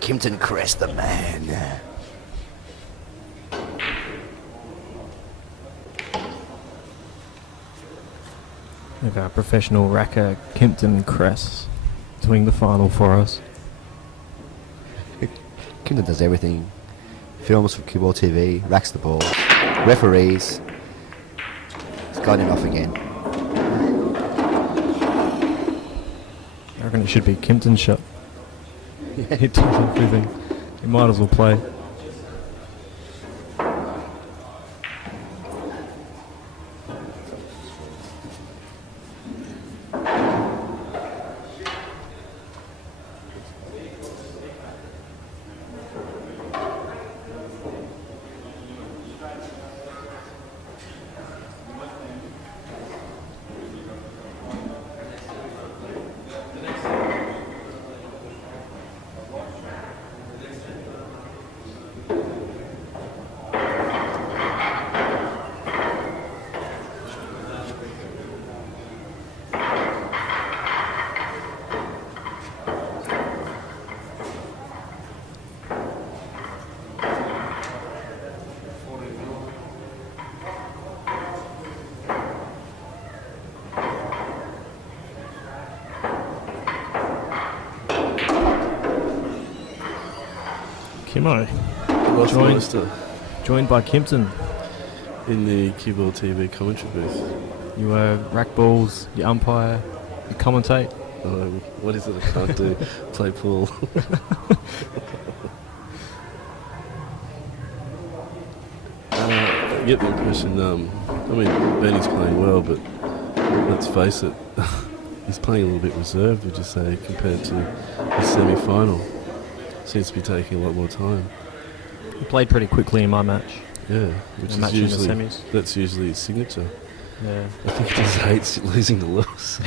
Kimpton Crest, the man. We've got a professional racker, Kimpton Crest, doing the final for us. Kimpton does everything. Films for Cue Ball TV, racks the ball, referees. He's got it off again. I reckon it should be Kimpton's shot. He does everything. He might as well play. Kimo, joined by Kimpton in the Cue Ball TV commentary booth. You rack balls, you umpire, you commentate. What is it I can't do? Play pool. I get the impression, Benny's playing well, but let's face it, he's playing a little bit reserved, would you say, compared to the semi-final. Seems to be taking a lot more time. He played pretty quickly in my match. Yeah, which is usually, that's usually his signature. Yeah. I think he just hates losing to Lewis.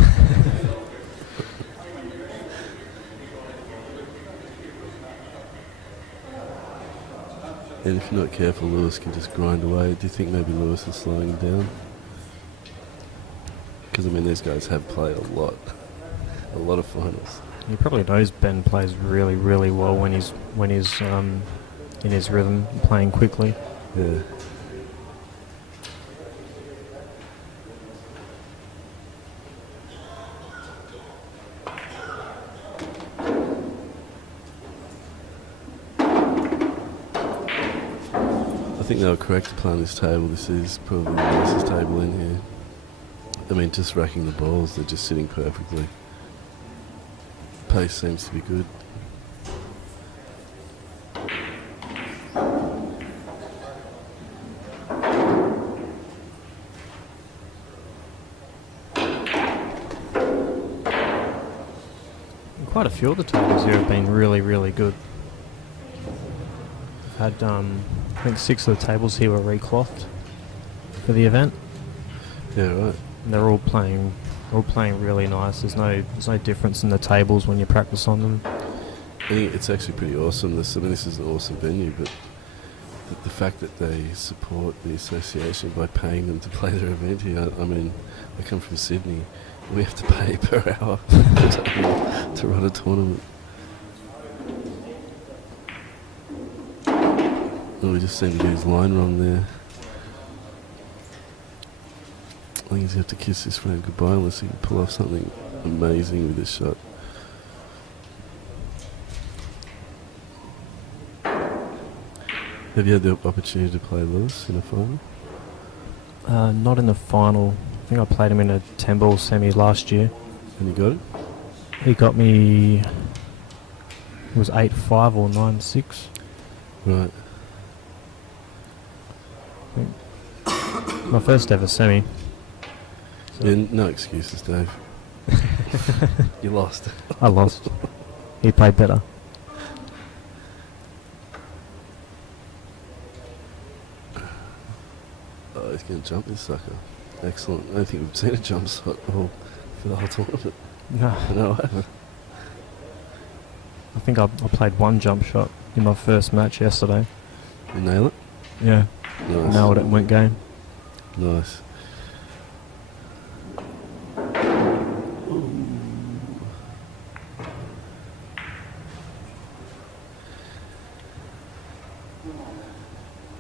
And if you're not careful, Lewis can just grind away. Do you think maybe Lewis is slowing him down? Because, these guys have played a lot of finals. He probably knows Ben plays really, really well when he's in his rhythm, playing quickly. Yeah. I think they were correct to play on this table. This is probably the nicest table in here. Just racking the balls, they're just sitting perfectly. Pace seems to be good. Quite a few of the tables here have been really, really good. I've had, I think 6 of the tables here were reclothed for the event. Yeah, right. And they're all playing really nice. There's no difference in the tables when you practice on them. I think it's actually pretty awesome. This is an awesome venue, but the fact that they support the association by paying them to play their event here. I come from Sydney. We have to pay per hour to run a tournament. And we just seem to get his line wrong there. I think he's going to have to kiss his friend goodbye unless he can pull off something amazing with this shot. Have you had the opportunity to play Lewis in a final? Not in the final. I think I played him in a 10-ball semi last year. And you got it? He got me... It was 8-5 or 9-6. Right. My first ever semi. So Yeah, no excuses, Dave. You lost. I lost. He played better. Oh, he's going to jump this sucker. Excellent. I don't think we've seen a jump shot for the whole tournament. No. No, I haven't. I think I played one jump shot in my first match yesterday. You nail it? Yeah. Nice. Nailed it and went game. Nice.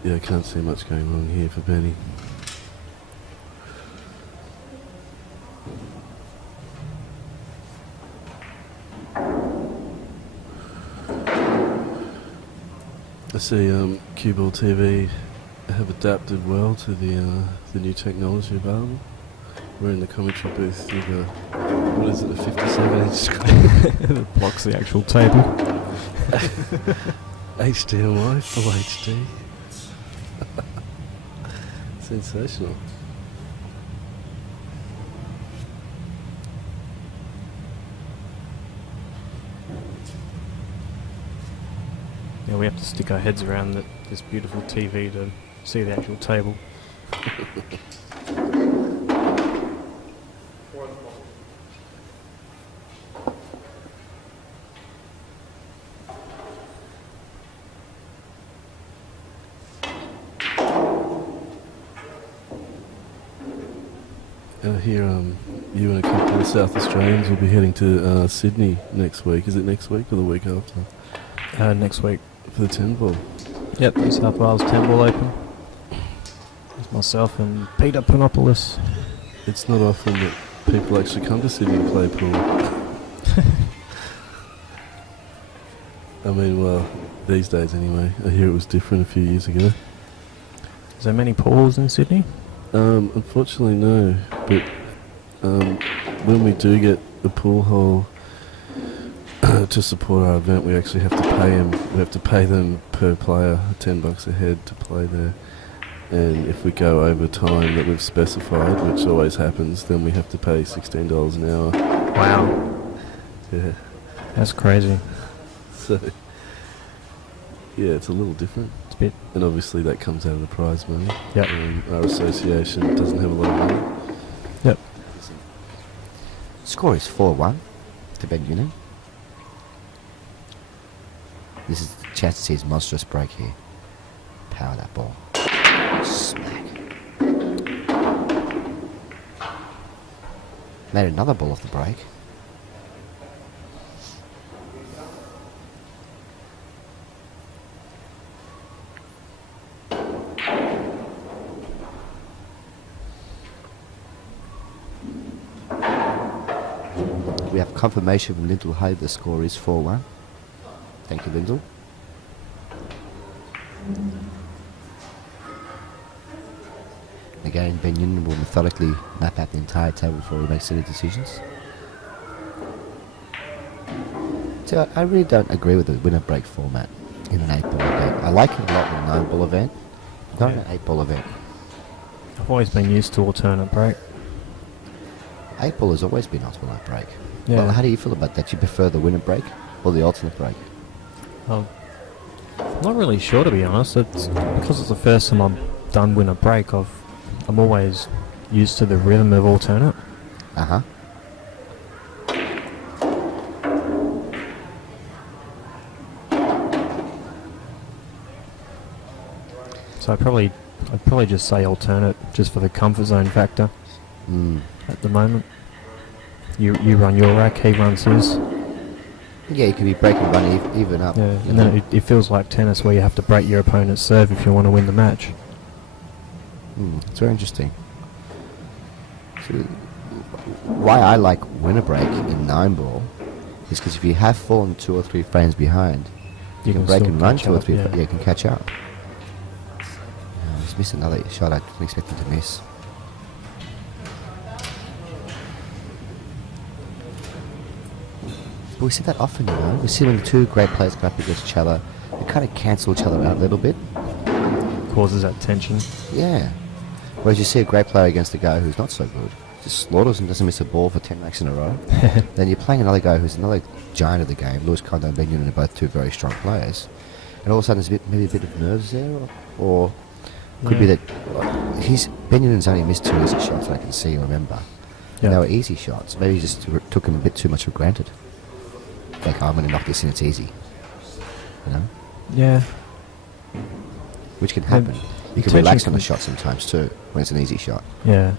yeah, I can't see much going wrong here for Benny. I see Cue Ball TV have adapted well to the new technology available. We're in the commentary booth with a, what is it, a 57-inch screen? That blocks the actual table. HDMI, full HD. Sensational. Yeah, we have to stick our heads around this beautiful TV to see the actual table. And I hear you and a couple of South Australians will be heading to Sydney next week. Is it next week or the week after? Next week. For the 10 ball. Yep, New South Wales 10 ball open. It's myself and Peter Panopoulos. It's not often that people actually come to Sydney to play pool. I mean, well, these days anyway. I hear it was different a few years ago. Is there many pools in Sydney? Unfortunately, no. But when we do get a pool hall to support our event, we actually have to pay them. We have to pay them per player $10 a head to play there. And if we go over time that we've specified, which always happens, then we have to pay $16 an hour. Wow. Yeah. That's crazy. So, yeah, it's a little different. It's a bit. And obviously that comes out of the prize money. Yep. Our association doesn't have a lot of money. Yep. Score is 4-1 to Ben Nunan. This is the chance to see his monstrous break here. Power that ball. Smack. Made another ball off the break. We have confirmation from Lyndall Hay the score is 4-1. Thank you, Lyndall. Again, Ben Nunan will methodically map out the entire table before he makes any decisions. So I really don't agree with the winner break format in an 8-ball event. I like it a lot in a 9-ball event, not in an 8-ball event. I've always been used to alternate break. 8-ball has always been alternate break. Yeah. Well, how do you feel about that? Do you prefer the winner break or the alternate break? I'm not really sure, to be honest. It's because it's the first time I've done winner break. I'm always used to the rhythm of alternate. Uh-huh. So I'd probably just say alternate, just for the comfort zone factor. At the moment. You run your rack, he runs his. Yeah, you can be break and run even up. Yeah, and then it feels like tennis where you have to break your opponent's serve if you want to win the match. It's very interesting. So, why I like winner break in 9-ball is because if you have fallen 2 or 3 frames behind, you can break still and run catch 2 or up, 3 yeah. you can catch up. He's missed another shot I didn't expect him to miss. But we see that often, you know. We see when the two great players go up against each other, they kind of cancel each other out a little bit. Causes that tension. Yeah. Whereas you see a great player against a guy who's not so good, just slaughters and doesn't miss a ball for 10 racks in a row. Then you're playing another guy who's another giant of the game. Lewis Condo and Ben Nunan are both two very strong players. And all of a sudden there's maybe a bit of nerves there, or could be that Ben Nunan's only missed 2 easy shots that I can see and remember. Yeah. And they were easy shots. Maybe he just took him a bit too much for granted. Like, I'm going to knock this in, it's easy. You know? Yeah. Which can happen. You can relax on a shot sometimes too, when it's an easy shot. Yeah.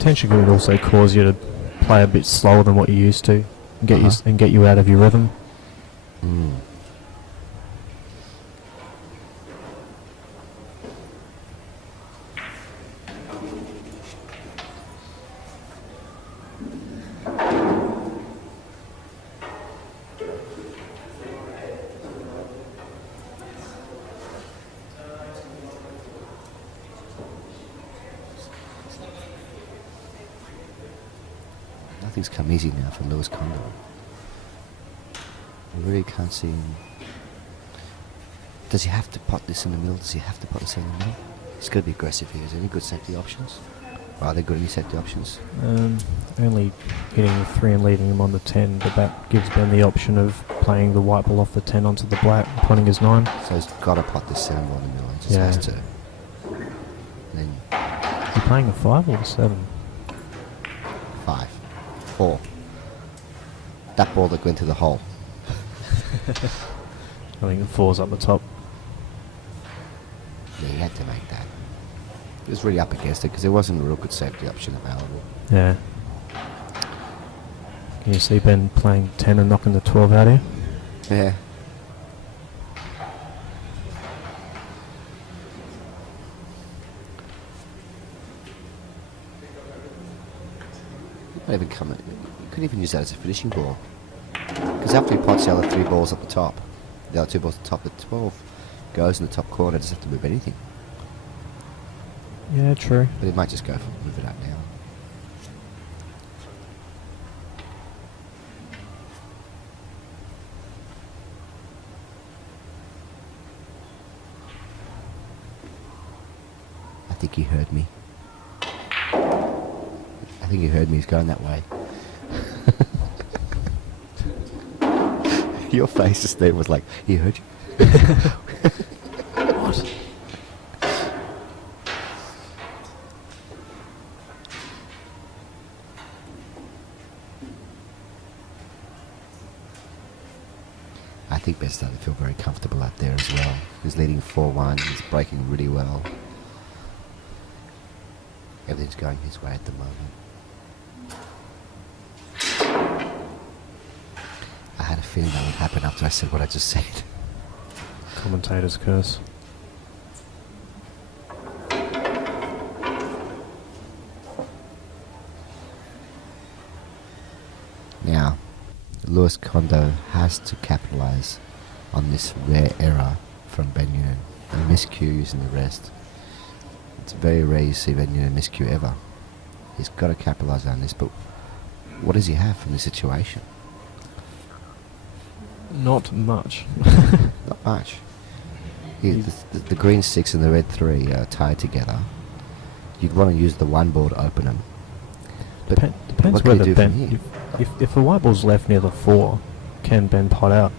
Tension could also cause you to play a bit slower than what you used to, and get you out of your rhythm. Nothing's come easy now for Lewis Condo. I really can't see him. Does he have to pot this in the middle? Does he have to pot this in the middle? He's got to be aggressive here. Is there any good safety options? Are there good any safety options? Only hitting the 3 and leaving him on the 10, but that gives Ben the option of playing the white ball off the 10 onto the black and putting his 9. So he's got to pot this 7 ball in the middle. He just has to. And then Is he playing the 5 or the 7? 5, 4. That ball that went to the hole. I think the 4's up the top. Yeah, he had to make that. He was really up against it because there wasn't a real good safety option available. Yeah. Can you see Ben playing 10 and knocking the 12 out here? Yeah. You couldn't even use that as a finishing ball. Because after he pots the other 3 balls at the top, the other 2 balls at the top, the 12 goes in the top corner, doesn't have to move anything. Yeah, true. But he might just go for move it up now. I think he heard me. I think he heard me. He's going that way. Your face just there was like, he heard you. What? I think Ben's starting to feel very comfortable out there as well. He's leading 4-1. He's breaking really well. Everything's going his way at the moment. I had a feeling that would happen after I said what I just said. Commentator's curse. Now, Lewis Condo has to capitalise on this rare error from Ben Nunan. A miscue using the rest. It's very rare you see Ben Nunan miscue ever. He's got to capitalise on this, but what does he have from this situation? Not much. Not much. The green 6 and the red 3 are tied together. You'd want to use the 1 ball to open them. But Depends what can whether you do from Ben... here? If the white ball's left near the 4, can Ben pot out?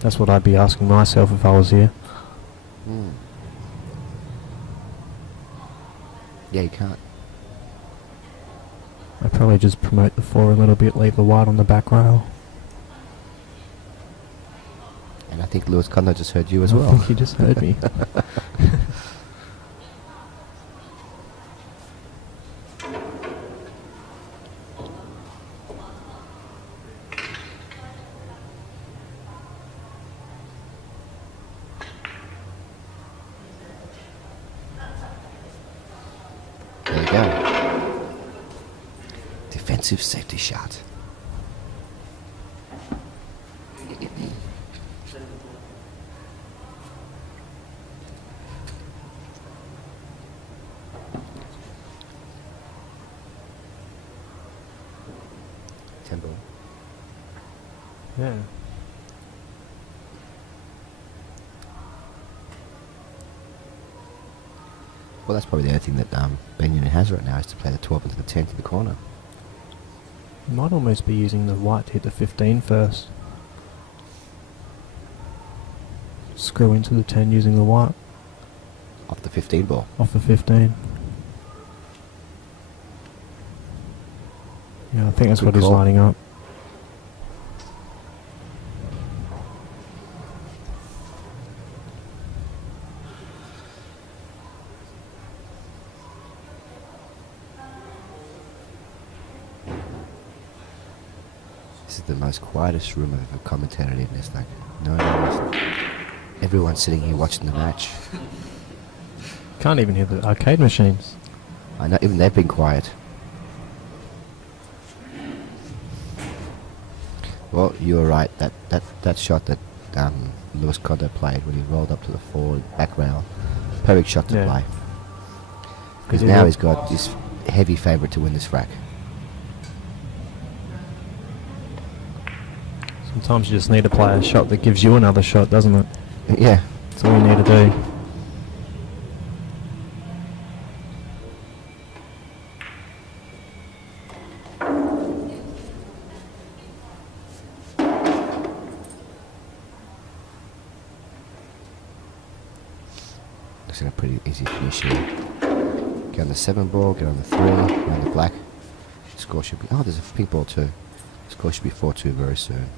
That's what I'd be asking myself if I was here. Hmm. Yeah, you can't. I'd probably just promote the 4 a little bit, leave the white on the back rail. And I think Lewis Condo just heard you as I well. think he just heard me. There you go. Defensive safety shot. Temple. Yeah. Well, that's probably the only thing that Ben Nunan has right now is to play the 12 into the 10 to the corner. You might almost be using the white to hit the 15 first. Screw into the 10 using the white. Off the 15 ball. Off the 15. Yeah, I think that's Good what he's call. lining up. This is the most quietest room I've ever commentated in. There's like no noise. Everyone's sitting here watching the match. Can't even hear the arcade machines. I know, even they've been quiet. Well, you were right. That shot that Lewis Condo played when he rolled up to the forward back rail, perfect shot to Yeah. play. Because He now did. he's got this heavy favourite to win this rack. Sometimes you just need to play a shot that gives you another shot, doesn't it? Yeah. That's all you need to do. Looks like a pretty easy finish here. Get on the 7 ball, get on the 3, get on the black. Score should be... Oh, there's a pink ball too. Score should be 4-2 very soon.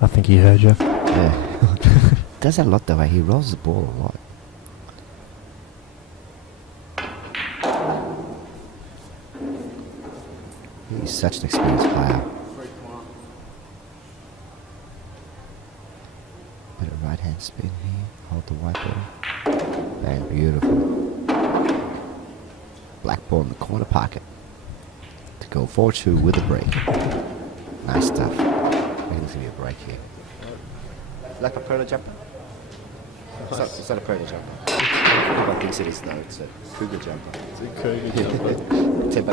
I think he heard you. Yeah. Does that a lot though, eh? He rolls the ball a lot. He's such an experienced player. Bit of right hand spin here. Hold the white ball. Bang, beautiful. Black ball in the corner pocket. To go 4-2 with a break. Nice stuff. I think there's going to be a break here. Like a proto jumper? It's not a proto jumper. Everyone thinks it is though. It's a cougar jumper. It's a cougar jumper. $10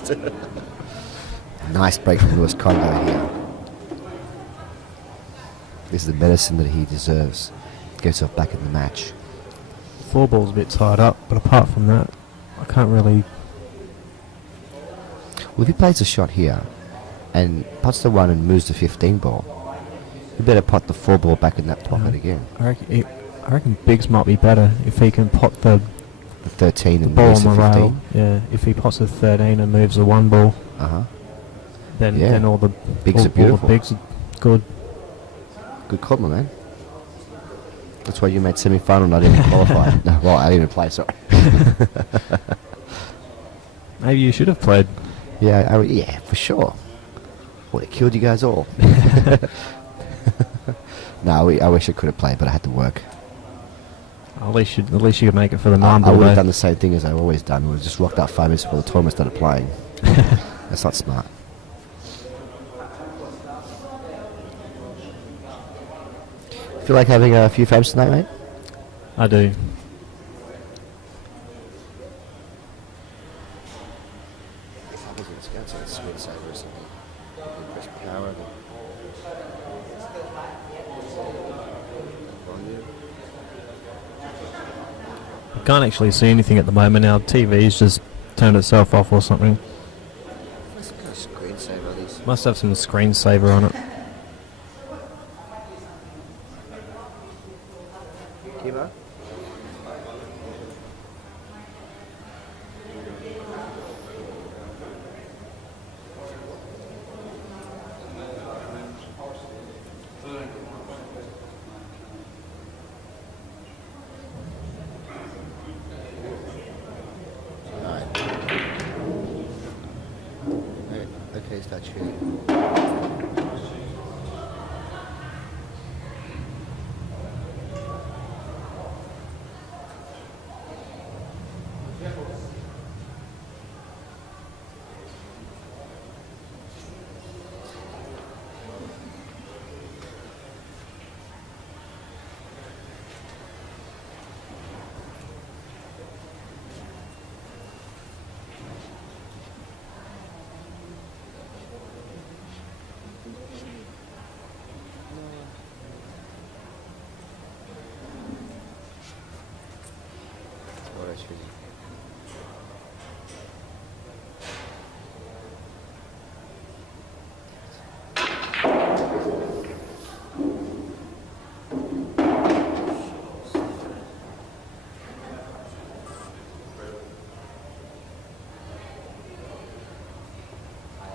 for those. Nice break from Lewis Condo here. This is the medicine that he deserves. Get himself back in the match. 4 ball's a bit tied up, but apart from that, I can't really... Well, if he plays a shot here and puts the 1 and moves the 15 ball, you better pot the 4 ball back in that pocket again. I reckon Biggs might be better if he can pot the The 13 and ball moves on the the 15. rail. Yeah, if he pots the 13 and moves the 1 ball, Uh-huh. then all the Bigs all, are beautiful. All the Bigs are good. Good call, my man. That's why you made semi-final, not even qualify. No, well, I didn't even play, sorry. Maybe you should have played. Yeah, yeah, for sure. Well, it killed you guys all. No, I wish I could have played, but I had to work. At least you could make it for the 9 I ball. would have though. done the same thing as I've always done. We just rocked up 5 minutes before the tournament started playing. That's not smart. Feel like having a few frames tonight, mate? I do. I can't actually see anything at the moment. Our TV's just turned itself off or something. Must have some screensaver on it. Kimo? Okay, start shooting.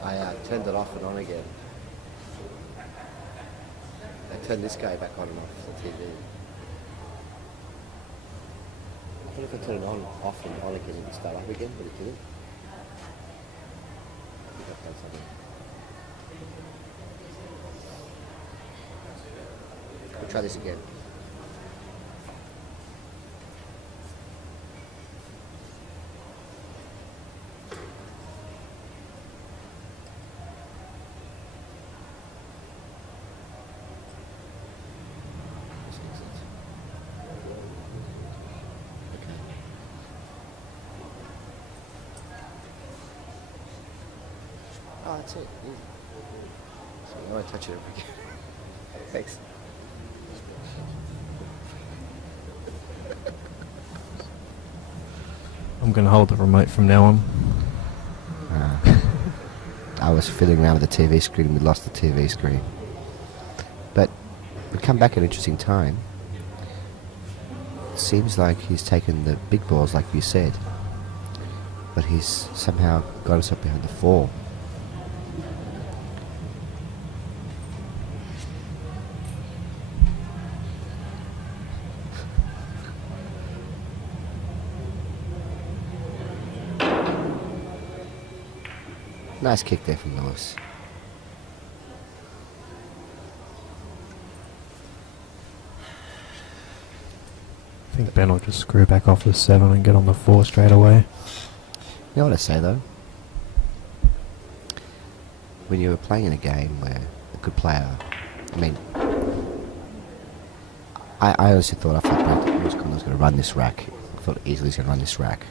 I turned it off and on again. I turned this guy back on and off the TV. I thought if I turn it on, off and on again, it would start up again, but it didn't. I think I've done something. We'll try this again. that's it. Yeah. So you want to touch it over again. Thanks. I'm going to hold the remote from now on. I was fiddling around with the TV screen and we lost the TV screen. But we come back at an interesting time. It seems like he's taken the big balls, like you said, but he's somehow got himself behind the 4. Nice kick there from Lewis. I think Ben will just screw back off the 7 and get on the 4 straight away. You know what I say though? When you're playing in a game where a good player, I mean, I honestly thought after the break that Lewis Condo's going to run this rack. I thought easily he's going to run this rack.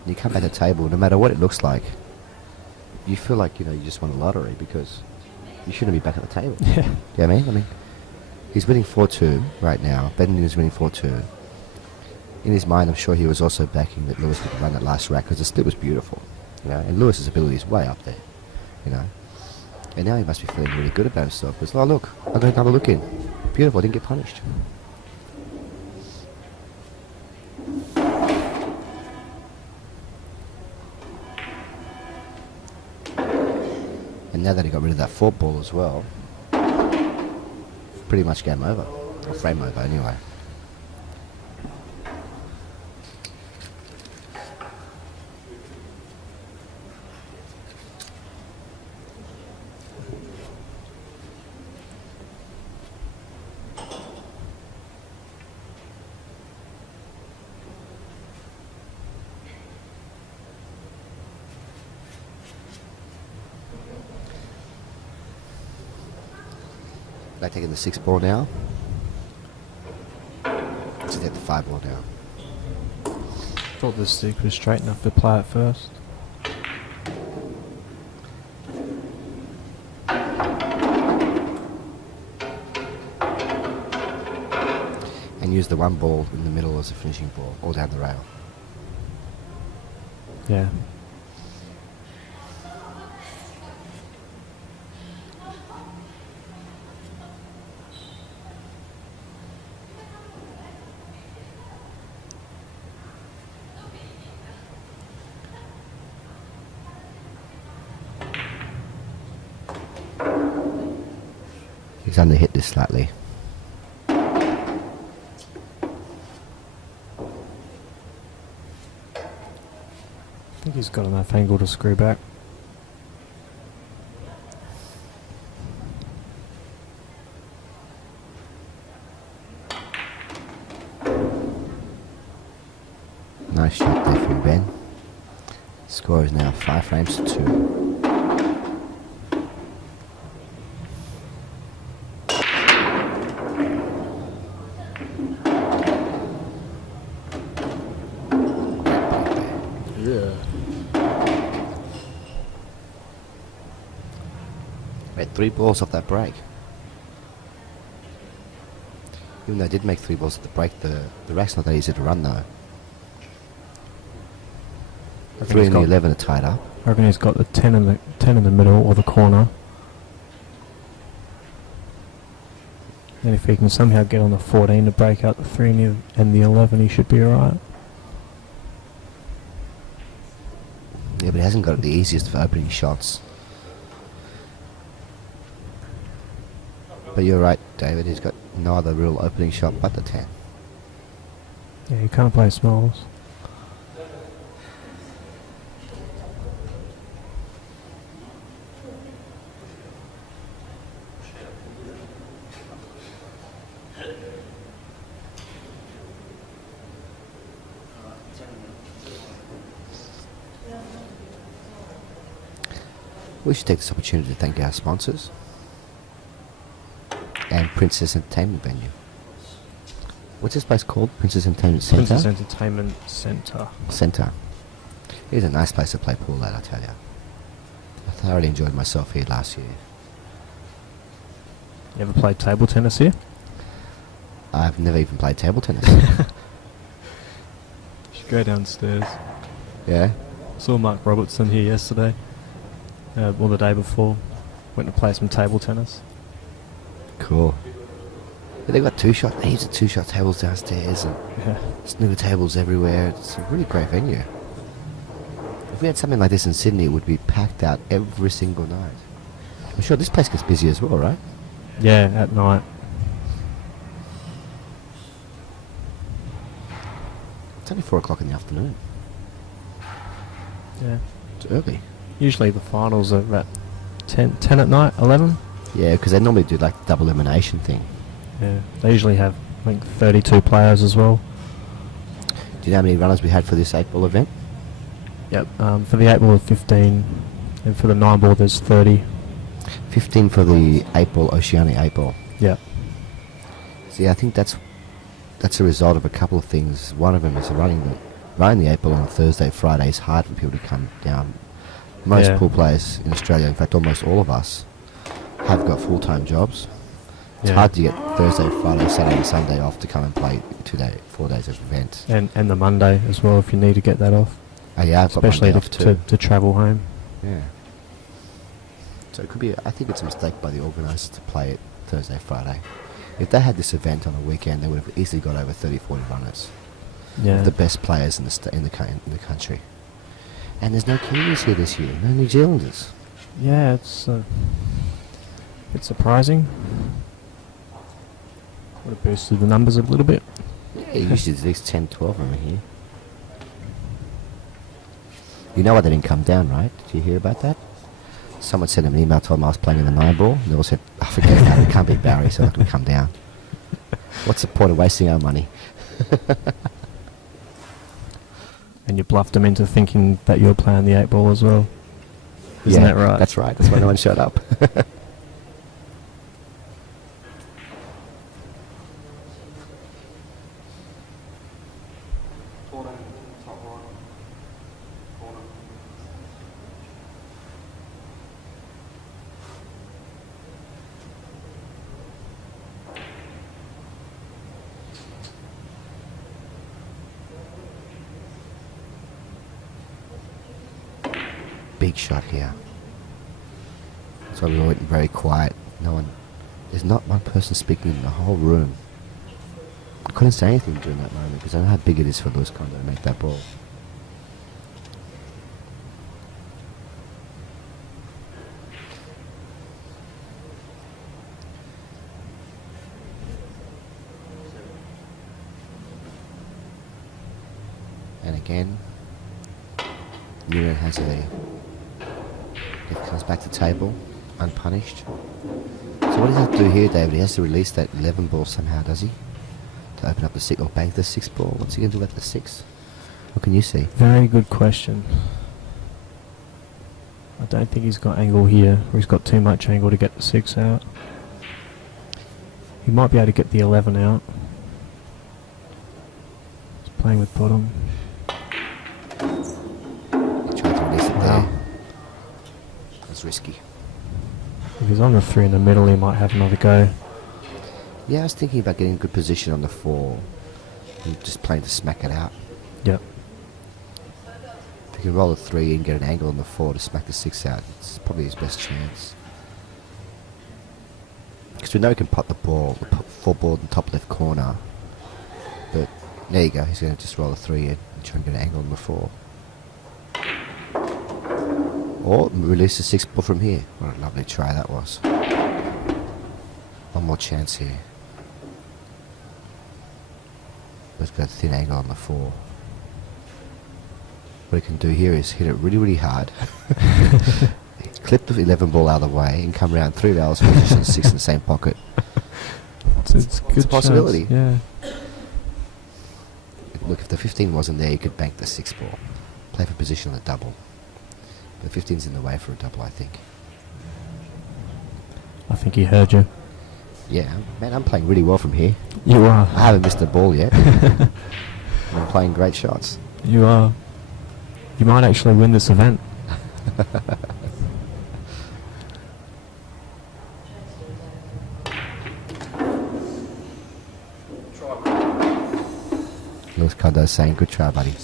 And you come back to the table, no matter what it looks like, you feel like, you know, you just won a lottery because you shouldn't be back at the table. Yeah. You know what I mean? I mean, he's winning 4-2 right now. Ben is winning 4-2. In his mind, I'm sure he was also backing that Lewis would run that last rack because the split was beautiful. You know, and Lewis's ability is way up there. You know, and now he must be feeling really good about himself because, oh look, I got another look in. Beautiful, I didn't get punished. And now that he got rid of that 4 ball as well, pretty much game over. Or frame over, anyway. Like taking the 6 ball now. Let's take the 5 ball now. Thought the 6 was straight enough to play it first. And use the 1 ball in the middle as a finishing ball, all down the rail. Yeah. He's underhit this slightly. I think he's got enough angle to screw back. Nice shot there from Ben. Score is now 5 frames to 2. Yeah. We had 3 balls off that break. Even though I did make 3 balls at the break, the rack's not that easy to run though. 3 and the 11 are tied up. I reckon he's got the 10 in the middle or the corner. And if he can somehow get on the 14 to break out the 3 and the 11, he should be alright. Yeah, but he hasn't got it the easiest for opening shots. But you're right, David, he's got no other real opening shot but the 10. Yeah, you can't play smalls. We should take this opportunity to thank our sponsors and Princess Entertainment Venue. What's this place called? Princess Entertainment Centre? Princess Entertainment Centre. Centre. It's a nice place to play pool at, I tell you. I thoroughly enjoyed myself here last year. You ever played table tennis here? I've never even played table tennis. You should go downstairs. Yeah? Saw Mark Robertson here yesterday. Or the day before. Went to play some table tennis. Cool. Yeah, they've got heaps of two-shot tables downstairs and Yeah. snooker tables everywhere. It's a really great venue. If we had something like this in Sydney, it would be packed out every single night. I'm sure this place gets busy as well, right? Yeah, at night. It's only 4 o'clock in the afternoon. Yeah. It's early. Usually the finals are at 10 at night, 11. Yeah, because they normally do like the double elimination thing. Yeah. They usually have, I think, 32 players as well. Do you know how many runners we had for this 8-ball event? Yep. For the 8 ball, 15. And for the 9 ball, there's 30. 15 for the 8-ball Oceania 8-ball. Yep. See, I think that's a result of a couple of things. One of them is running the 8-ball on a Thursday, Friday is hard for people to come down. Most Yeah. pool players in Australia, in fact almost all of us, have got full-time jobs. It's Yeah. hard to get Thursday, Friday, Saturday and Sunday off to come and play 4 days of events. And the Monday as well, if you need to get that off. Oh yeah, I've got Especially Monday off too. to travel home. Yeah. So it could be, I think it's a mistake by the organisers to play it Thursday, Friday. If they had this event on a weekend, they would have easily got over 30, 40 runners. Yeah. The best players in the country. And there's no Kiwis here this year, no New Zealanders. Yeah, it's a bit surprising. Would have boosted the numbers a little bit. Yeah, usually there's at least 10, 12 of them here. You know why they didn't come down, right? Did you hear about that? Someone sent them an email, told them I was playing in the 9-ball, and they all said, I forget about it, it can't be Barry, so I can come down. What's the point of wasting our money? And you bluffed them into thinking that you were playing the 8 ball as well. Isn't that right? That's right. That's why no one showed up. Big shot here. So we went very quiet. There's not one person speaking in the whole room. I couldn't say anything during that moment because I know how big it is for Lewis Condo to make that ball. And again, Nunan has it comes back to table, unpunished. So what does he have to do here, David? He has to release that 11 ball somehow, does he? To open up the 6 or bank the 6 ball. What's he going to do about the 6? What can you see? Very good question. I don't think he's got angle here, or he's got too much angle to get the 6 out. He might be able to get the 11 out. He's playing with bottom. He tried to release it there. That's risky. If he's on the 3 in the middle, he might have another go. Yeah, I was thinking about getting a good position on the 4 and just playing to smack it out. Yep. If he can roll a 3 and get an angle on the 4 to smack the 6 out, it's probably his best chance. Because we know he can pot the 4 ball in the top left corner. But there you go, he's going to just roll a 3 and try and get an angle on the 4. Or release the 6 ball from here. What a lovely try that was. One more chance here. Let's go thin angle on the 4. What he can do here is hit it really, really hard. Clip the 11 ball out of the way and come around 3 rails, position 6 in the same pocket. It's a possibility. Chance. Yeah. Look, if the 15 wasn't there, you could bank the 6 ball. Play for position on the double. The 15's in the way for a double, I think. I think he heard you. Yeah, man, I'm playing really well from here. You are. I haven't missed a ball yet. I'm playing great shots. You are. You might actually win this event. Lewis Condo saying, good try, buddy.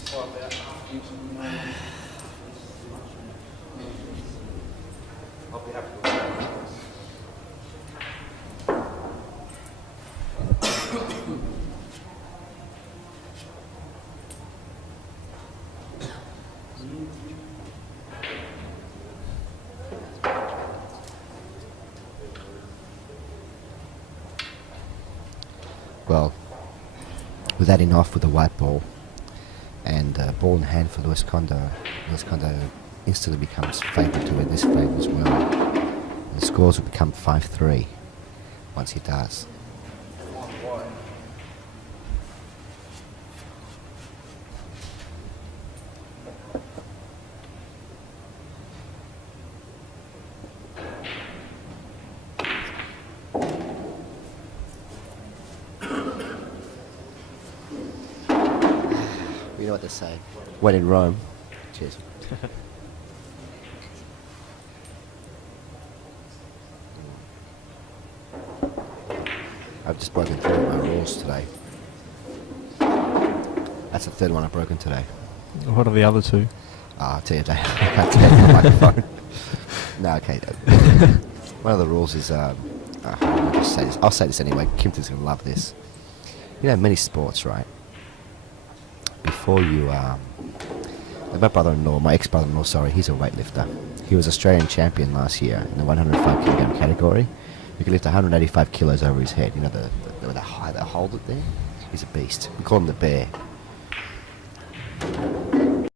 Well, with adding off with the white ball and ball in hand for Lewis Condo instantly becomes favourite to win this frame as well. And the scores will become 5-3 once he does. You know what they say. When in Rome. Cheers. I've just broken 3 of my rules today. That's the 3rd one I've broken today. What are the other 2? I'll tell you that. I can't take the microphone. No, okay. One of the rules is, I'll just say this. I'll say this anyway. Kimpton's going to love this. You know, many sports, right? Before you, my brother-in-law, my ex-brother-in-law, sorry, he's a weightlifter. He was Australian champion last year in the 105 kilogram category. He could lift 185 kilos over his head. You know, the hold it there? He's a beast. We call him the bear.